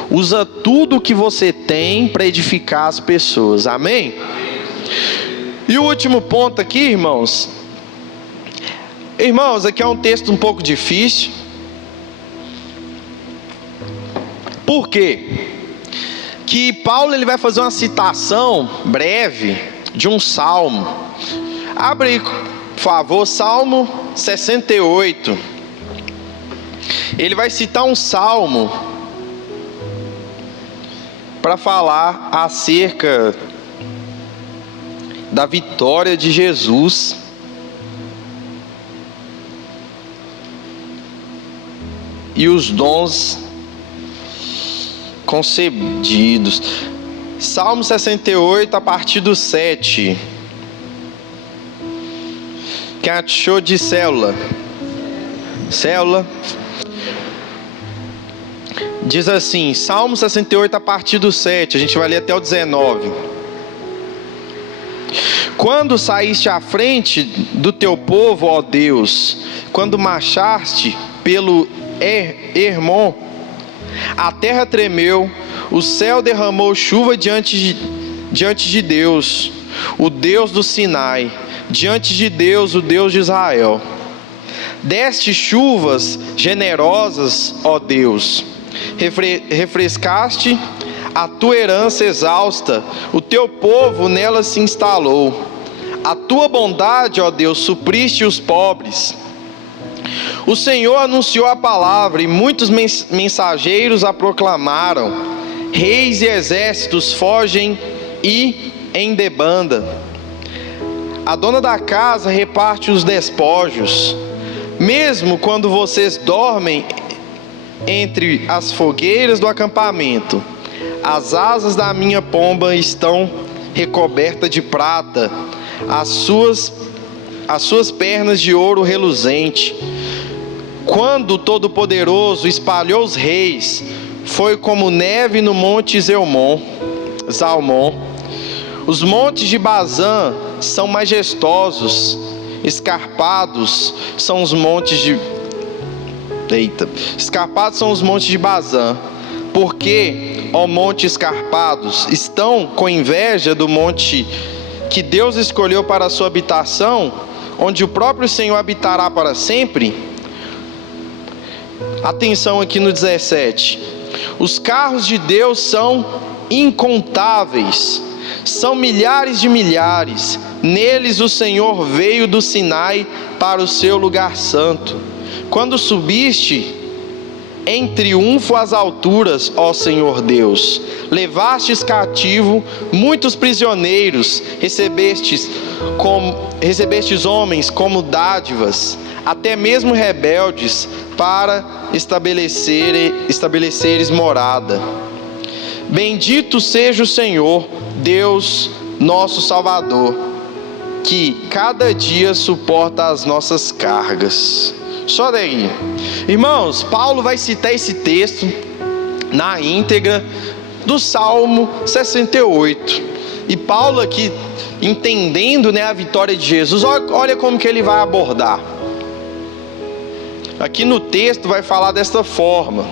Usa tudo o que você tem para edificar as pessoas. Amém? E o último ponto aqui, irmãos. Irmãos, aqui é um texto um pouco difícil. Por quê? Que Paulo ele vai fazer uma citação breve de um salmo. Abre aí, por favor, Salmo 68. ele vai citar um salmo para falar acerca da vitória de Jesus e os dons concedidos. Salmo 68, a partir do 7. Quem achou de célula? Célula. Diz assim, Salmo 68, a partir do 7. A gente vai ler até o 19. Quando saíste à frente do teu povo, ó Deus, quando marchaste pelo Hermon, a terra tremeu, o céu derramou chuva diante de Deus, o Deus do Sinai, diante de Deus, o Deus de Israel. Deste chuvas generosas, ó Deus, refrescaste a tua herança exausta, o teu povo nela se instalou. A tua bondade, ó Deus, supriste os pobres. O Senhor anunciou a palavra e muitos mensageiros a proclamaram. Reis e exércitos fogem e em debanda. A dona da casa reparte os despojos. Mesmo quando vocês dormem entre as fogueiras do acampamento, as asas da minha pomba estão recobertas de prata, as suas pernas de ouro reluzente. Quando o Todo-Poderoso espalhou os reis, foi como neve no monte Zalmon. Os montes de Bazã são majestosos, escarpados são os montes de Bazã. Porque, ó montes escarpados, estão com inveja do monte que Deus escolheu para a sua habitação, onde o próprio Senhor habitará para sempre? Atenção aqui no 17. Os carros de Deus são incontáveis, são milhares de milhares. Neles o Senhor veio do Sinai para o seu lugar santo. Quando subiste em triunfo às alturas, ó Senhor Deus, levastes cativo muitos prisioneiros, recebestes homens como dádivas, até mesmo rebeldes, para estabeleceres morada. Bendito seja o Senhor, Deus nosso Salvador, que cada dia suporta as nossas cargas. Só daí. Irmãos, Paulo vai citar esse texto na íntegra do Salmo 68. E Paulo aqui, entendendo, a vitória de Jesus, olha como que ele vai abordar. Aqui no texto vai falar desta forma.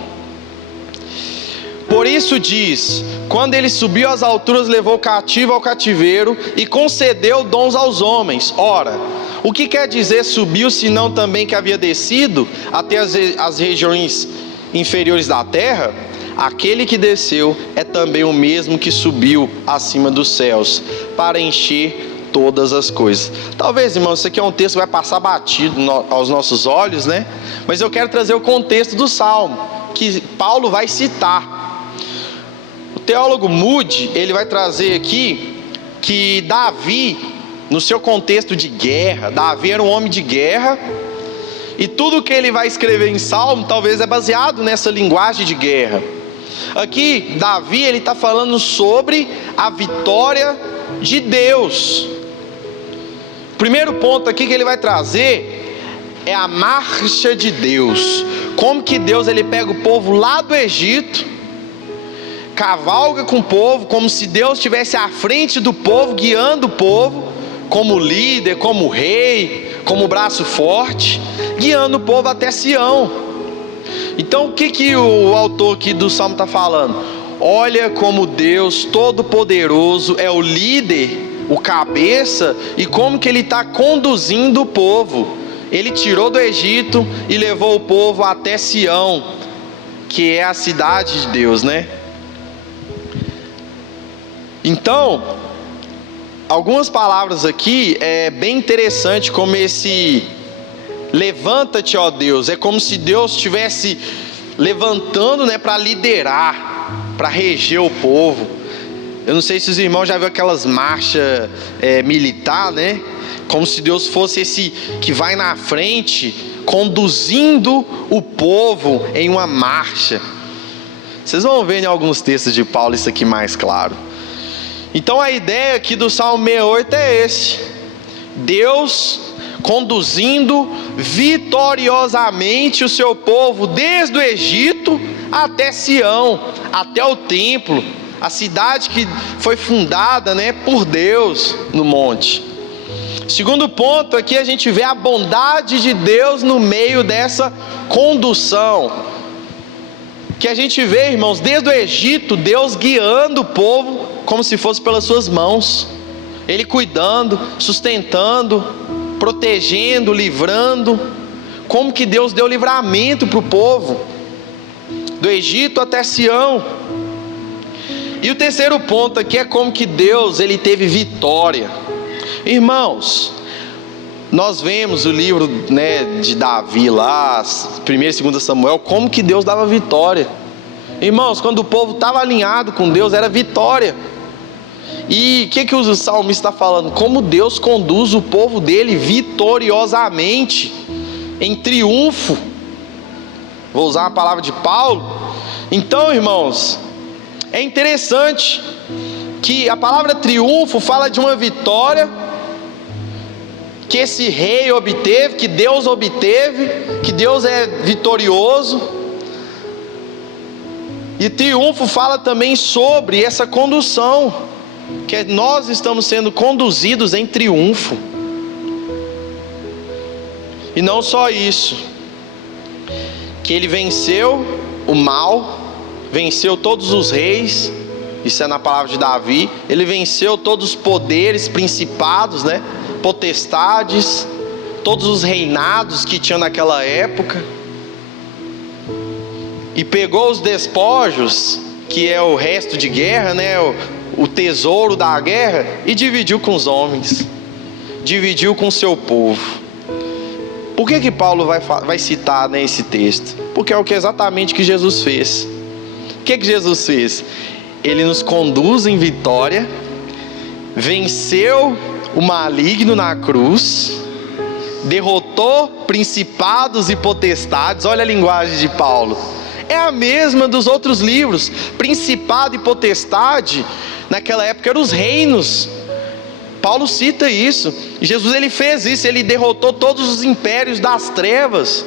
Por isso diz, quando ele subiu às alturas, levou cativo ao cativeiro e concedeu dons aos homens. Ora, o que quer dizer subiu, senão também que havia descido até as regiões inferiores da terra? Aquele que desceu é também o mesmo que subiu acima dos céus, para encher todas as coisas. Talvez, irmãos, isso aqui é um texto que vai passar batido aos nossos olhos, Mas eu quero trazer o contexto do Salmo, que Paulo vai citar. O teólogo Moody, ele vai trazer aqui que Davi, no seu contexto de guerra, Davi era um homem de guerra, e tudo que ele vai escrever em Salmo, talvez é baseado nessa linguagem de guerra. Aqui, Davi, ele está falando sobre a vitória de Deus. O primeiro ponto aqui que ele vai trazer é a marcha de Deus. Como que Deus, ele pega o povo lá do Egito, cavalga com o povo, como se Deus estivesse à frente do povo, guiando o povo, como líder, como rei, como braço forte, guiando o povo até Sião. Então o que o autor aqui do Salmo está falando? Olha como Deus Todo-Poderoso é o líder, o cabeça, e como que ele está conduzindo o povo. Ele tirou do Egito e levou o povo até Sião, que é a cidade de Deus, Então, algumas palavras aqui é bem interessante como Levanta-te, ó Deus. É como se Deus estivesse levantando, né, para liderar, para reger o povo. Eu não sei se os irmãos já viram aquelas marchas militar, né? Como se Deus fosse esse que vai na frente, conduzindo o povo em uma marcha. Vocês vão ver em alguns textos de Paulo isso aqui mais claro. Então a ideia aqui do Salmo 68 é esse: Deus conduzindo vitoriosamente o seu povo desde o Egito até Sião, até o templo, a cidade que foi fundada, né, por Deus no monte. Segundo ponto, aqui a gente vê a bondade de Deus no meio dessa condução, que a gente vê, irmãos, desde o Egito, Deus guiando o povo como se fosse pelas suas mãos, Ele cuidando, sustentando, protegendo, livrando. Como que Deus deu livramento para o povo, do Egito até Sião. E o terceiro ponto aqui é como que Deus, Ele teve vitória. Irmãos, nós vemos o livro, né, de Davi lá, 1 e 2 Samuel, como que Deus dava vitória. Irmãos, quando o povo estava alinhado com Deus, era vitória. E o que o salmista está falando? Como Deus conduz o povo dele vitoriosamente, em triunfo. Vou usar a palavra de Paulo. Então, irmãos, é interessante que a palavra triunfo fala de uma vitória que esse rei obteve, que Deus obteve, que Deus é vitorioso. E triunfo fala também sobre essa condução, que nós estamos sendo conduzidos em triunfo. E não só isso, que ele venceu o mal, venceu todos os reis, isso é na palavra de Davi. Ele venceu todos os poderes, principados, né, potestades, todos os reinados que tinham naquela época, e pegou os despojos, que é o resto de guerra, né, o tesouro da guerra, e dividiu com os homens, dividiu com o seu povo. Por que Paulo vai citar, né, esse texto? Porque é o que exatamente que Jesus fez. O que Jesus fez? Ele nos conduz em vitória, venceu o maligno na cruz, derrotou principados e potestades. Olha a linguagem de Paulo, é a mesma dos outros livros. Principado e potestade naquela época eram os reinos. Paulo cita isso. Jesus, ele fez isso, ele derrotou todos os impérios das trevas,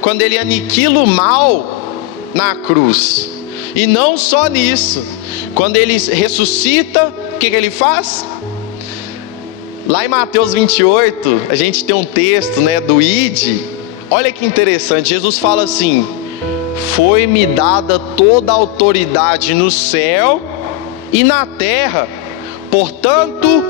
quando ele aniquila o mal na cruz. E não só nisso, quando ele ressuscita, o que ele faz? Lá em Mateus 28, a gente tem um texto, né, do Ide. Olha que interessante, Jesus fala assim: foi-me dada toda a autoridade no céu e na terra, portanto,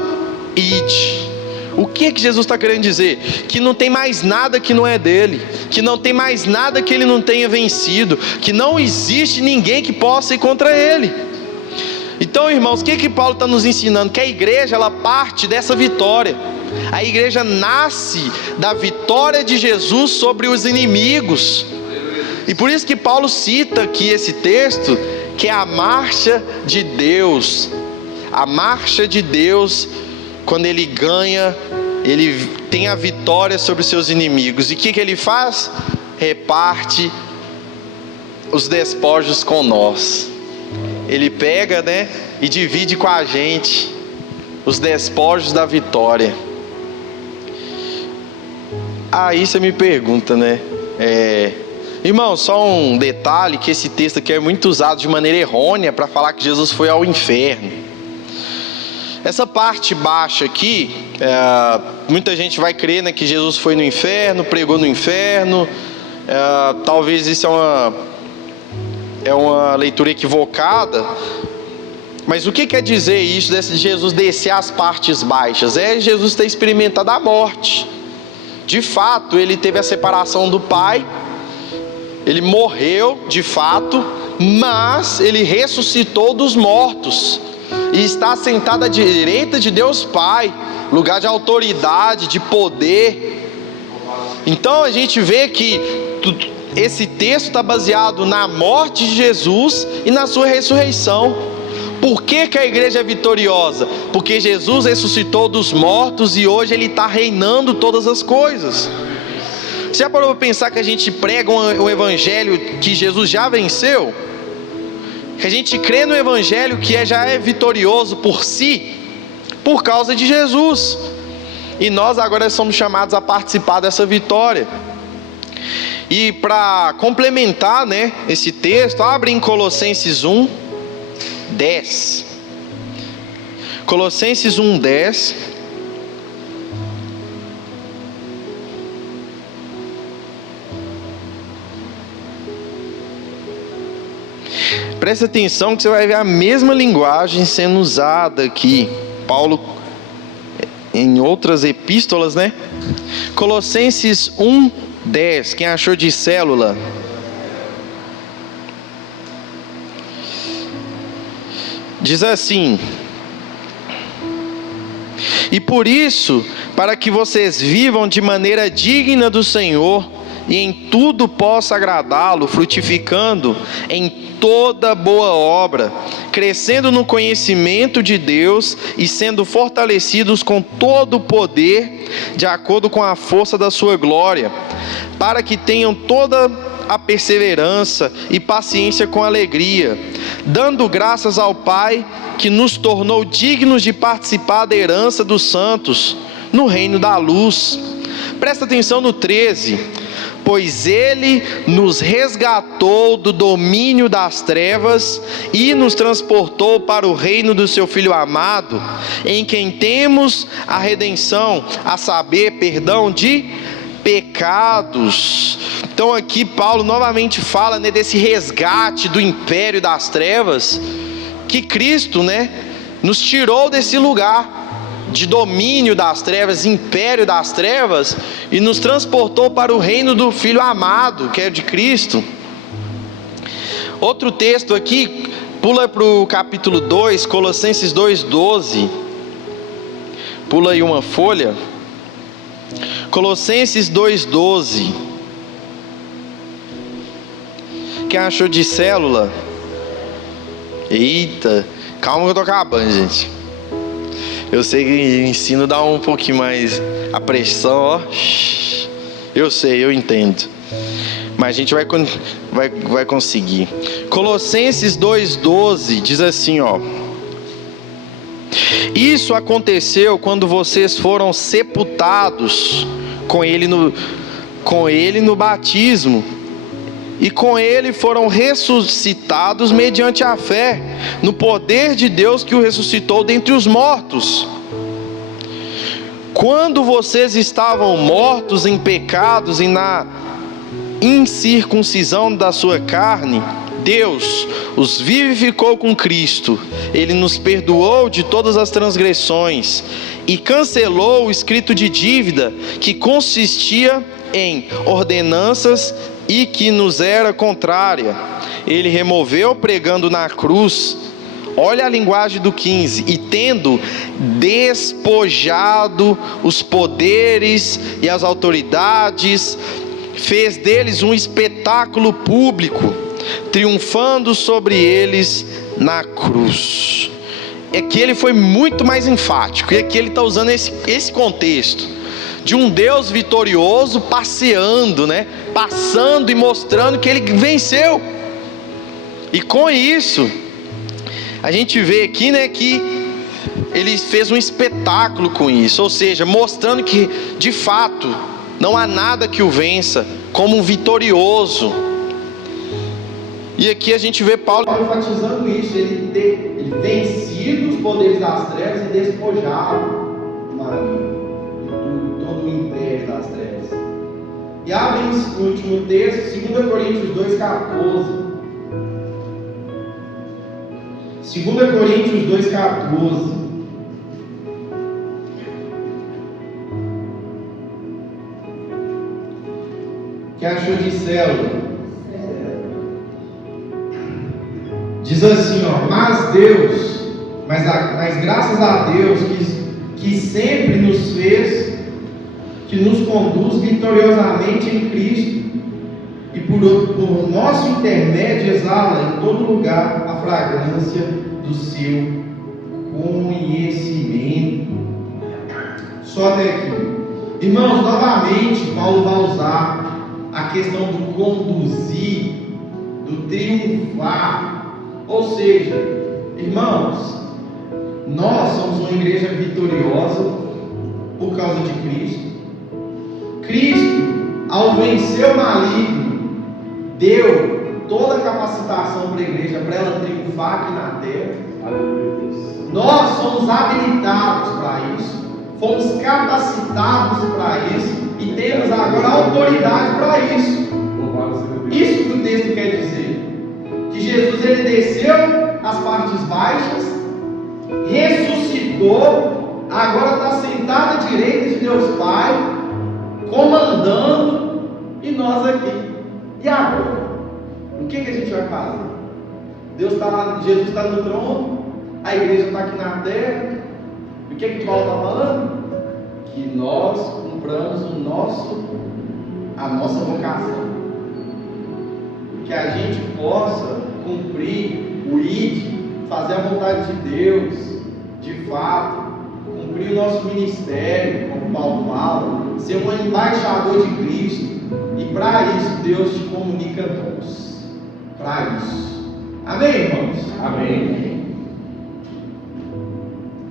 ide. O que Jesus está querendo dizer? Que não tem mais nada que não é dele, que não tem mais nada que ele não tenha vencido, que não existe ninguém que possa ir contra ele. Então, irmãos, o que Paulo está nos ensinando? Que a igreja, ela parte dessa vitória. A igreja nasce da vitória de Jesus sobre os inimigos. E por isso que Paulo cita aqui esse texto, que é a marcha de Deus. A marcha de Deus, quando ele ganha, ele tem a vitória sobre os seus inimigos. E o que ele faz? Reparte os despojos com nós. Ele pega, né, e divide com a gente os despojos da vitória. Aí você me pergunta, né, irmão, só um detalhe, que esse texto aqui é muito usado de maneira errônea para falar que Jesus foi ao inferno. Essa parte baixa aqui, muita gente vai crer, né, que Jesus foi no inferno, pregou no inferno. Talvez isso é uma leitura equivocada. Mas o que quer dizer isso de Jesus descer as partes baixas? É Jesus ter experimentado a morte. De fato, ele teve a separação do Pai, ele morreu de fato, mas ele ressuscitou dos mortos e está sentado à direita de Deus Pai, lugar de autoridade, de poder. Então a gente vê que esse texto está baseado na morte de Jesus e na sua ressurreição. Por que a igreja é vitoriosa? Porque Jesus ressuscitou dos mortos e hoje Ele está reinando todas as coisas. Você já parou para pensar que a gente prega um evangelho que Jesus já venceu? Que a gente crê no evangelho que já é vitorioso por si, por causa de Jesus. E nós agora somos chamados a participar dessa vitória. E para complementar, né, esse texto, abre em Colossenses 1, 10. Colossenses 1, 10. Presta atenção que você vai ver a mesma linguagem sendo usada aqui. Paulo, em outras epístolas, né? Colossenses 1, 10. Quem achou de célula? Diz assim: e por isso, para que vocês vivam de maneira digna do Senhor e em tudo possa agradá-lo, frutificando em toda boa obra, crescendo no conhecimento de Deus e sendo fortalecidos com todo o poder, de acordo com a força da sua glória, para que tenham toda a perseverança e paciência com alegria, dando graças ao Pai que nos tornou dignos de participar da herança dos santos no reino da luz. Presta atenção no 13. Pois Ele nos resgatou do domínio das trevas e nos transportou para o reino do seu Filho amado, em quem temos a redenção, a saber, perdão de pecados. Então aqui Paulo novamente fala, né, desse resgate do império das trevas, que Cristo, né, nos tirou desse lugar de domínio das trevas, império das trevas, e nos transportou para o reino do Filho amado, que é de Cristo. Outro texto aqui, pula para o capítulo 2, Colossenses 2:12. Pula aí uma folha. Colossenses 2:12. Quem achou de célula? Eita, calma que eu tô acabando, gente. Eu sei que o ensino dá um pouquinho mais a pressão, ó. Eu sei, eu entendo. Mas a gente vai conseguir. Colossenses 2:12 diz assim, ó: isso aconteceu quando vocês foram sepultados com ele no batismo, e com ele foram ressuscitados mediante a fé no poder de Deus que o ressuscitou dentre os mortos. Quando vocês estavam mortos em pecados e na incircuncisão da sua carne, Deus os vivificou com Cristo. Ele nos perdoou de todas as transgressões e cancelou o escrito de dívida que consistia em ordenanças e que nos era contrária. Ele removeu pregando na cruz. Olha a linguagem do 15. E tendo despojado os poderes e as autoridades, fez deles um espetáculo público, triunfando sobre eles na cruz. É que ele foi muito mais enfático. E aqui ele está usando esse contexto de um Deus vitorioso passeando, né? Passando e mostrando que ele venceu. E com isso, a gente vê aqui, né, que ele fez um espetáculo com isso, ou seja, mostrando que de fato não há nada que o vença, como um vitorioso. E aqui a gente vê Paulo enfatizando isso, ele vencido os poderes das trevas e despojado todo o império das trevas. E abre o último texto, 2 Coríntios 2,14. 2 Coríntios 2,14. Que achou de célula? Diz assim, ó: mas graças a Deus que sempre nos fez que nos conduz vitoriosamente em Cristo e por nosso intermédio exala em todo lugar a fragrância do seu conhecimento. Só até aqui. Irmãos, novamente, Paulo vai usar a questão do conduzir, do triunfar. Ou seja, irmãos, nós somos uma igreja vitoriosa por causa de Cristo. Cristo, ao vencer o maligno, deu toda a capacitação para a igreja, para ela triunfar aqui na terra. Nós somos habilitados para isso, fomos capacitados para isso e temos agora autoridade para isso. Isso que o texto quer dizer, que Jesus ele desceu às partes baixas, ressuscitou, agora está sentado à direita de Deus Pai, comandando, e nós aqui. E agora? O que a gente vai fazer? Deus está lá, Jesus está no trono, a igreja está aqui na terra. O que Paulo está falando? Que nós cumpramos a nossa vocação, que a gente possa cumprir o ID, fazer a vontade de Deus, de fato, cumprir o nosso ministério, como Paulo fala, ser um embaixador de Cristo. E para isso Deus te comunica dons. Para isso. Amém, irmãos? Amém.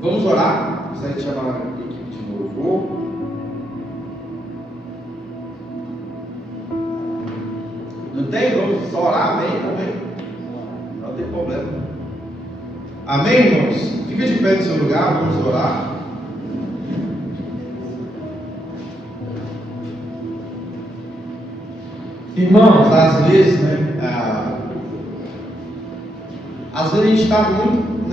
Vamos orar. Gostaria de chamar a equipe de louvor. Não tem? Vamos só orar, amém também. Não tem problema. Amém, irmãos? Fica de pé no seu lugar, vamos orar. Irmãos, às vezes, às vezes a gente está muito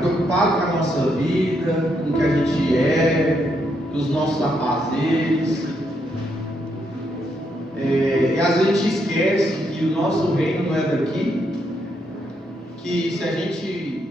preocupado com a nossa vida, com o que a gente é, os nossos afazeres. E às vezes a gente esquece que o nosso reino não é daqui, que se a gente